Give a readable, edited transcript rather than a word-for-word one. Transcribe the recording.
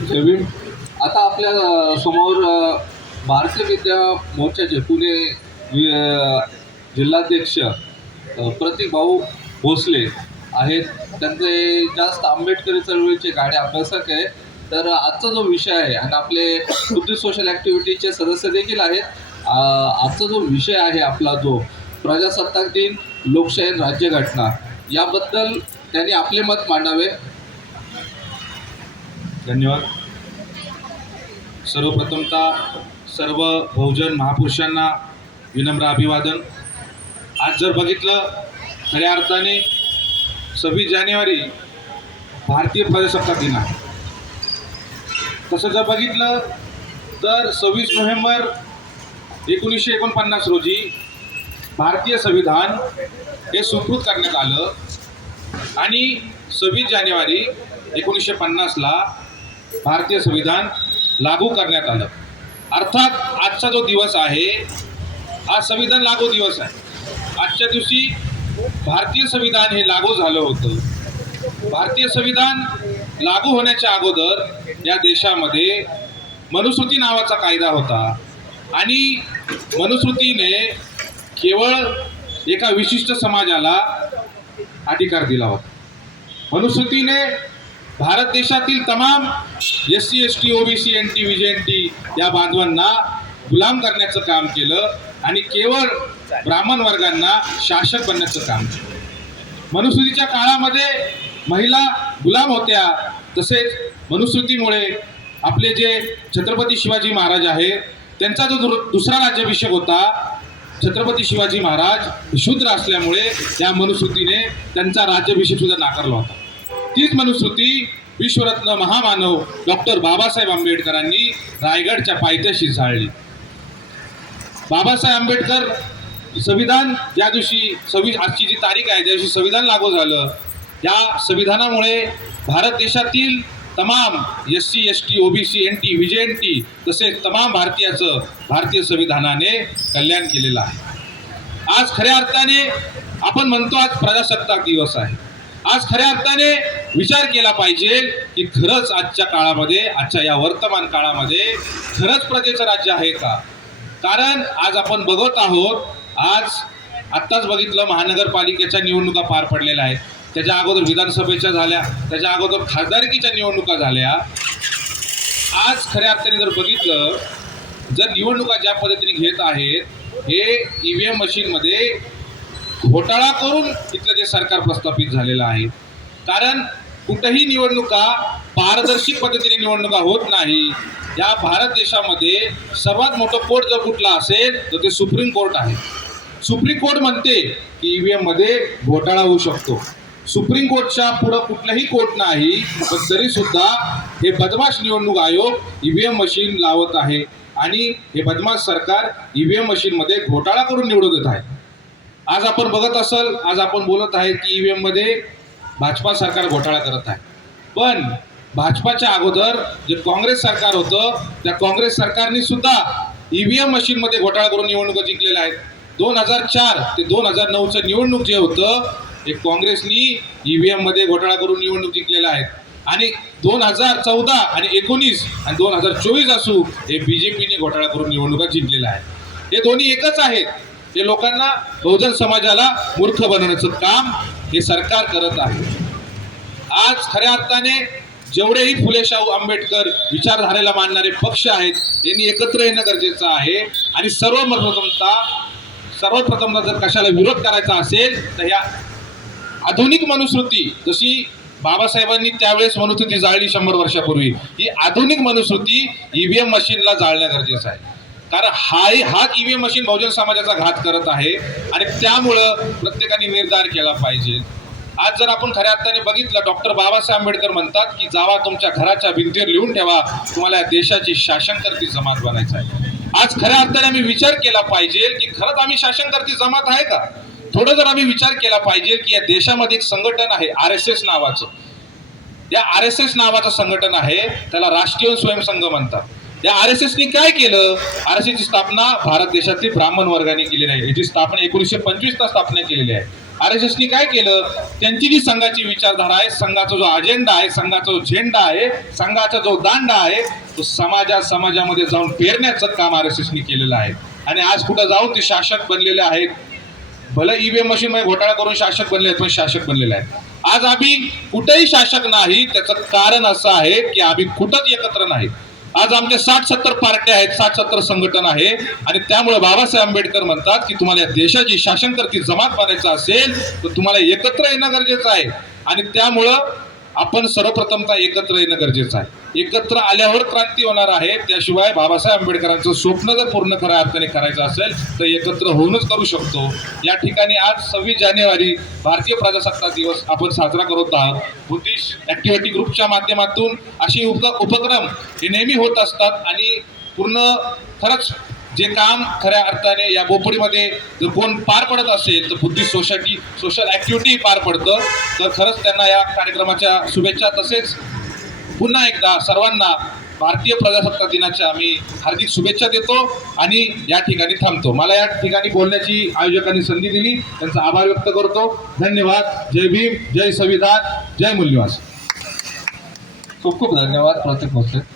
जय भीम. आता आपल्या समोर भारतीय विद्या मोर्चाचे पुणे जिल्हाध्यक्ष प्रतीक भाऊ भोसले आहेत. त्यांचे जास्त आंबेडकरी चळवळीचे गाढे अभ्यासक आहे. तर आजचा जो विषय आहे आणि आपले बुद्धिस्ट सोशल ॲक्टिव्हिटीचे सदस्य देखील आहेत. आजचा जो विषय आहे आपला जो प्रजासत्ताक दिन, लोकशाही आणि राज्यघटना याबद्दल त्यांनी आपले मत मांडावे. धन्यवाद. सर्वप्रथमतः सर्व बहुजन महापुरुषांना विनम्र अभिवादन. आज जर बघितलं खऱ्या अर्थाने 26 जानेवारी भारतीय प्रजासत्ताक दिन आहे. तसं जर बघितलं तर 26 नोव्हेंबर 1949 रोजी भारतीय संविधान हे स्वीकृत करण्यात आलं आणि 26 जानेवारी 1950ला भारतीय संविधान लागू करण्यात आलं. अर्थात आजचा जो दिवस आहे हा संविधान लागू दिवस आहे. आजच्या दिवशी भारतीय संविधान हे लागू झालं होतं. भारतीय संविधान लागू होण्याच्या अगोदर या देशामध्ये मनुस्मृती नावाचा कायदा होता आणि मनुस्मृतीने केवळ एका विशिष्ट समाजाला अधिकार दिला होता. मनुस्मृतीने भारत देशातील तमाम SC ST OBC NT VJNT या बांधवांना गुलाम करण्याचं काम केलं आणि केवळ ब्राह्मण वर्गांना शासक बनण्याचं काम केलं. मनुस्मृतीच्या काळामध्ये महिला गुलाम होत्या. तसेच मनुस्मृतीमुळे आपले जे छत्रपती शिवाजी महाराज आहे त्यांचा जो दुसरा राज्याभिषेक होता, छत्रपती शिवाजी महाराज शूद्र असल्यामुळे त्या मनुस्मृतीने त्यांचा राज्याभिषेक सुद्धा नाकारला होता. तीच मनुस्मृती विश्वरत्न महामानव डॉक्टर बाबासाहेब आंबेडकरांनी रायगडच्या पायथ्याशी जाळली. बाबासाहेब आंबेडकर संविधान ज्या दिवशी आजची जी तारीख आहे त्या दिवशी संविधान लागू झालं. या संविधानामुळे भारत देशातील तमाम SC ST OBC NT VJNT तसेच तमाम भारतीयाचं भारतीय संविधानाने कल्याण केलेलं आहे. आज खऱ्या अर्थाने आपण म्हणतो आज प्रजासत्ताक दिवस आहे. आज खऱ्या अर्थाने विचार केला पाहिजे की खरंच आजच्या काळामध्ये, आजच्या या वर्तमान काळामध्ये खरंच प्रजेचं राज्य आहे का? कारण आज आपण बघत आहोत, आज आत्ताच बघितलं महानगरपालिकेच्या निवडणुका पार पडलेल्या आहेत. त्याच्या अगोदर विधानसभेच्या झाल्या, त्याच्या अगोदर खासदारकीच्या निवडणुका झाल्या. आज खऱ्या अर्थाने जर बघितलं, जर निवडणुका ज्या पद्धतीने घेत आहेत हे EVM मशीनमध्ये घोटाळा करून इथलं जे सरकार प्रस्थापित झालेलं आहे. कारण कुठेही निवडणुका पारदर्शी पद्धतीने निवडणुका होत नाही. या भारत देशामध्ये सर्वात मोठं कोर्ट जर कुठला असेल तर ते सुप्रीम कोर्ट आहे. सुप्रीम कोर्ट म्हणते की EVM मध्ये घोटाळा होऊ शकतो. सुप्रीम कोर्टच्या पुढं कुठलाही कोर्ट नाही, पण तरी सुद्धा हे बदमाश निवडणूक आयोग EVM मशीन लावत आहे आणि हे बदमाश सरकार EVM मशीनमध्ये घोटाळा करून निवडून येत आहे. आज आपण बघत असाल, आज आपण बोलत आहे की EVM मध्ये भाजपा सरकार घोटाळा करत आहे. पण भाजपाच्या अगोदर जे काँग्रेस सरकार होतं त्या काँग्रेस सरकारने सुद्धा EVM मशीनमध्ये घोटाळा करून निवडणुका जिंकलेल्या आहेत. 2004 ते 2009चं निवडणूक जे होतं ते काँग्रेसनी EVM मध्ये घोटाळा करून निवडणूक जिंकलेल्या आहेत. आणि 2014 आणि 19 आणि 2024 असू हे BJPने घोटाळा करून निवडणुका जिंकलेल्या आहेत. हे दोन्ही एकच आहेत. हे लोकांना, बहुजन समाजाला मूर्ख बनवण्याचं काम हे सरकार करत आहे. आज खऱ्या अर्थाने जेवढेही फुले शाहू आंबेडकर विचारधारेला मानणारे पक्ष आहेत यांनी एकत्र येणं गरजेचं आहे. आणि सर्वप्रथमतः जर कशाला विरोध करायचा असेल तर या आधुनिक मनुस्मृती, जशी बाबासाहेबांनी त्यावेळेस मनुस्मृती जाळली 100 वर्षापूर्वी, ही आधुनिक मनुस्मृती EVM मशीनला जाळणं गरजेचं आहे. कारण हाच EVM मशीन बहुजन समाजाचा घात करत आहे आणि त्यामुळं प्रत्येकाने निर्धार केला पाहिजे. आज जर आपण खऱ्या अर्थाने बघितलं, डॉक्टर बाबासाहेब आंबेडकर म्हणतात की जावा तुमच्या घराच्या भिंतीवर लिहून ठेवा, तुम्हाला या देशाची शासनकर्ती जमात बनायचं आहे. आज खऱ्या अर्थाने आम्ही विचार केला पाहिजे की खरंच आम्ही शासनकर्ती जमात आहे का? थोडं जर आम्ही विचार केला पाहिजे की या देशामध्ये एक संघटन आहे RSS नावाचं. या RSS नावाचं संघटन आहे, त्याला राष्ट्रीय स्वयंसंघ म्हणतात. या RSSने काय केलं? RSSची स्थापना भारत देशातील ब्राह्मण वर्गाने केलेली आहे. याची स्थापना 1925ला स्थापना केलेली आहे RSSनी काय केलं, त्यांची जी संघाची विचारधारा आहे, संघाचा जो अजेंडा आहे, संघाचा जो झेंडा आहे, संघाचा जो दांडा आहे, तो समाजामध्ये जाऊन पेरण्याचं काम RSSनी केलेलं आहे. आणि आज कुठं जाऊन ते शासक बनलेले आहेत. भले EVM मशीन मध्ये घोटाळा करून शासक बनले आहेत, पण शासक बनलेले आहेत. आज आम्ही कुठेही शासक नाही. त्याचं कारण असं आहे की आम्ही कुठंच एकत्र नाही. आज आमच्या 60-70 पार्ट्या आहेत, 60-70 संघटन आहे. आणि त्यामुळे बाबासाहेब आंबेडकर म्हणतात की तुम्हाला या देशाची शासनकर्ती जमात बनायचं असेल तर तुम्हाला एकत्र येणं गरजेचं आहे. आणि त्यामुळं आपण सर्वप्रथमतः एकत्र येणं गरजेचं आहे. एकत्र आल्यावर क्रांती होणार आहे. त्याशिवाय बाबासाहेब आंबेडकरांचं स्वप्न जर पूर्ण खऱ्या अर्थाने करायचं असेल तर एकत्र होऊनच करू शकतो. या ठिकाणी आज 26 जानेवारी भारतीय प्रजासत्ताक दिवस आपण साजरा करत आहोत. बुद्धिस्ट ऍक्टिव्हिटी ग्रुपच्या माध्यमातून असे उपक्रम हे नेहमी होत असतात. आणि पूर्ण खरंच जे काम खऱ्या अर्थाने या बोपडीमध्ये जर कोण पार पडत असेल तर बुद्धिस्ट सोशल ऍक्टिव्हिटी पार पडतं. तर खरंच त्यांना या कार्यक्रमाच्या शुभेच्छा. तसेच पुन्हा एकदा सर्वांना भारतीय प्रजासत्ताक दिनाच्या आम्ही हार्दिक शुभेच्छा देतो आणि या ठिकाणी थांबतो. मला या ठिकाणी बोलण्याची आयोजकांनी संधी दिली, त्यांचा आभार व्यक्त करतो. धन्यवाद. जय भीम, जय संविधान, जय मूल्यवान. खूप खूप धन्यवाद प्रतीक भोसले.